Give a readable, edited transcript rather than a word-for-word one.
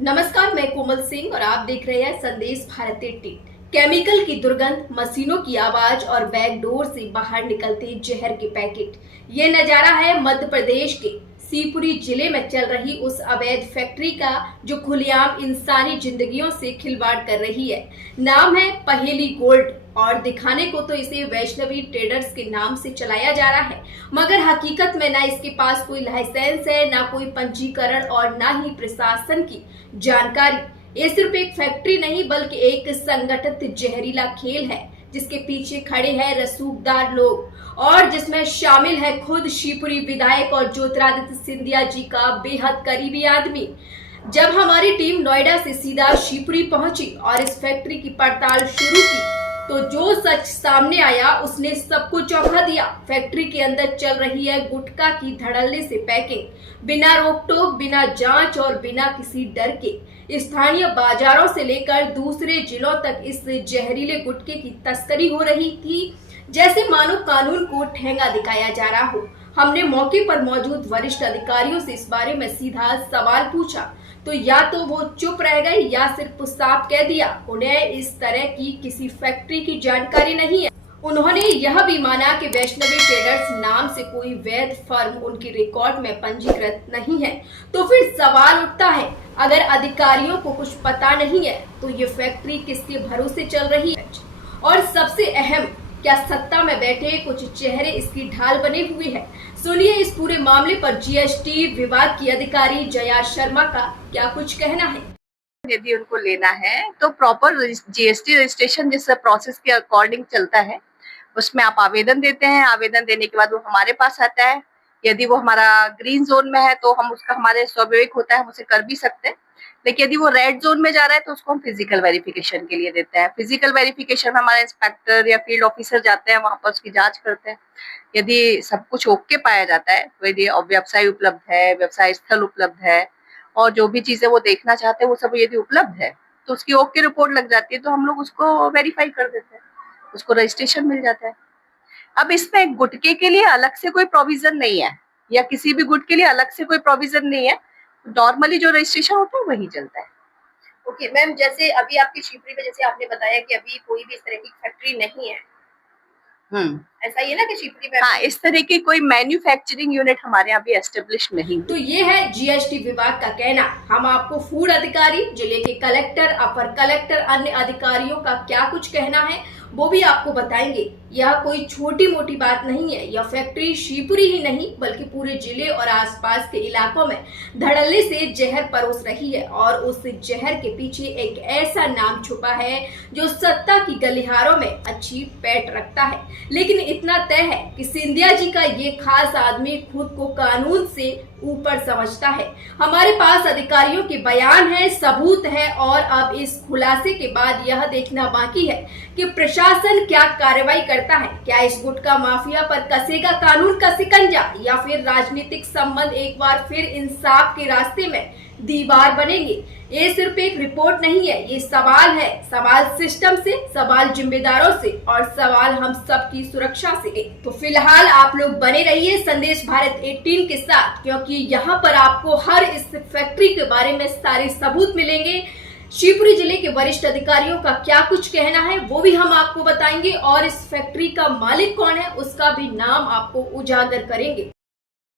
नमस्कार, मैं कोमल सिंह और आप देख रहे हैं संदेश भारत 18। केमिकल की दुर्गंध, मशीनों की आवाज और बैकडोर से बाहर निकलते जहर के पैकेट। ये नजारा है मध्य प्रदेश के शिवपुरी जिले में चल रही उस अवैध फैक्ट्री का जो खुलेआम इंसानी जिंदगियों से खिलवाड़ कर रही है। नाम है पहेली गोल्ड और दिखाने को तो इसे वैष्णवी ट्रेडर्स के नाम से चलाया जा रहा है, मगर हकीकत में ना इसके पास कोई लाइसेंस है, ना कोई पंजीकरण और ना ही प्रशासन की जानकारी। ये सिर्फ एक फैक्ट्री नहीं बल्कि एक संगठित जहरीला खेल है जिसके पीछे खड़े हैं रसूखदार लोग और जिसमें शामिल है खुद शिवपुरी विधायक और ज्योतिरादित्य सिंधिया जी का बेहद करीबी आदमी। जब हमारी टीम नोएडा से सीधा शिवपुरी पहुंची और इस फैक्ट्री की पड़ताल शुरू की तो जो सच सामने आया उसने सबको चौंका दिया। फैक्ट्री के अंदर चल रही है गुटखा की धड़ल्ले से पैकिंग, बिना रोक टोक, बिना जांच और बिना किसी डर के। स्थानीय बाजारों से लेकर दूसरे जिलों तक इस जहरीले गुटखे की तस्करी हो रही थी, जैसे मानो कानून को ठेंगा दिखाया जा रहा हो। हमने मौके पर मौजूद वरिष्ठ अधिकारियों से इस बारे में सीधा सवाल पूछा तो या तो वो चुप रह गए या सिर्फ साफ कह दिया उन्हें इस तरह की किसी फैक्ट्री की जानकारी नहीं है। उन्होंने यह भी माना कि वैष्णवी ट्रेडर्स नाम से कोई वैध फर्म उनकी रिकॉर्ड में पंजीकृत नहीं है। तो फिर सवाल उठता है, अगर अधिकारियों को कुछ पता नहीं है तो ये फैक्ट्री किसके भरोसे चल रही है? और सबसे अहम, क्या सत्ता में बैठे कुछ चेहरे इसकी ढाल बने हुए हैं? सुनिए इस पूरे मामले पर जीएसटी विभाग की अधिकारी जया शर्मा का क्या कुछ कहना है। यदि उनको लेना है तो प्रॉपर जीएसटी रजिस्ट्रेशन जिस प्रोसेस के अकॉर्डिंग चलता है उसमें आप आवेदन देते हैं। आवेदन देने के बाद वो हमारे पास आता है। यदि वो हमारा ग्रीन जोन में है तो हम उसका, हमारे स्वाभाविक होता है हम उसे कर भी सकते हैं, लेकिन यदि वो रेड जोन में जा रहा है तो उसको हम फिजिकल वेरिफिकेशन के लिए देते हैं। फिजिकल वेरिफिकेशन में हमारे इंस्पेक्टर या फील्ड ऑफिसर जाते हैं, वहां पर उसकी जांच करते हैं। यदि सब कुछ ओके पाया जाता है तो यदि व्यवसाय उपलब्ध है, व्यवसाय स्थल उपलब्ध है और जो भी चीजें वो देखना चाहते हैं वो सब यदि उपलब्ध है तो उसकी ओके रिपोर्ट लग जाती है, तो हम लोग उसको वेरीफाई कर देते हैं, उसको रजिस्ट्रेशन मिल जाता है। अब इसमें गुटखे के लिए अलग से कोई प्रोविजन नहीं है या किसी भी गुट के लिए अलग से कोई प्रोविजन नहीं है। नॉर्मली जो रजिस्ट्रेशन होता है वही चलता है। ओके मैम, जैसे अभी आपकी शिवपुरी में जैसे आपने बताया कि अभी कोई भी इस तरह की फैक्ट्री नहीं है, ऐसा ही है ना कि शिवपुरी में? हाँ, इस तरह की कोई मैन्युफैक्चरिंग यूनिट हमारे यहाँ भी एस्टेब्लिश नहीं। तो ये है जीएसटी विभाग का कहना। हम आपको फूड अधिकारी, जिले के कलेक्टर, अपर कलेक्टर, अन्य अधिकारियों का क्या कुछ कहना है वो भी आपको बताएंगे। यह कोई छोटी मोटी बात नहीं है। यह फैक्ट्री शिवपुरी ही नहीं बल्कि पूरे जिले और आसपास के इलाकों में धड़ल्ले से जहर परोस रही है और उस जहर के पीछे एक ऐसा नाम छुपा है जो सत्ता की गलिहारों में अच्छी पैठ रखता है। लेकिन इतना तय है कि सिंधिया जी का ये खास आदमी खुद को कानून से ऊपर समझता है। हमारे पास अधिकारियों के बयान है, सबूत है और अब इस खुलासे के बाद यह देखना बाकी है कि प्रशासन क्या कार्रवाई करता है। क्या इस गुटखा माफिया पर कसेगा कानून का सिकंजा या फिर राजनीतिक संबंध एक बार फिर इंसाफ के रास्ते में दीवार बनेंगे? ये सिर्फ एक रिपोर्ट नहीं है, ये सवाल है। सवाल सिस्टम से, सवाल जिम्मेदारों से और सवाल हम सबकी सुरक्षा से। तो फिलहाल आप लोग बने रहिए संदेश भारत 18 के साथ, क्योंकि यहाँ पर आपको हर इस फैक्ट्री के बारे में सारे सबूत मिलेंगे। शिवपुरी जिले के वरिष्ठ अधिकारियों का क्या कुछ कहना है वो भी हम आपको बताएंगे और इस फैक्ट्री का मालिक कौन है उसका भी नाम आपको उजागर करेंगे।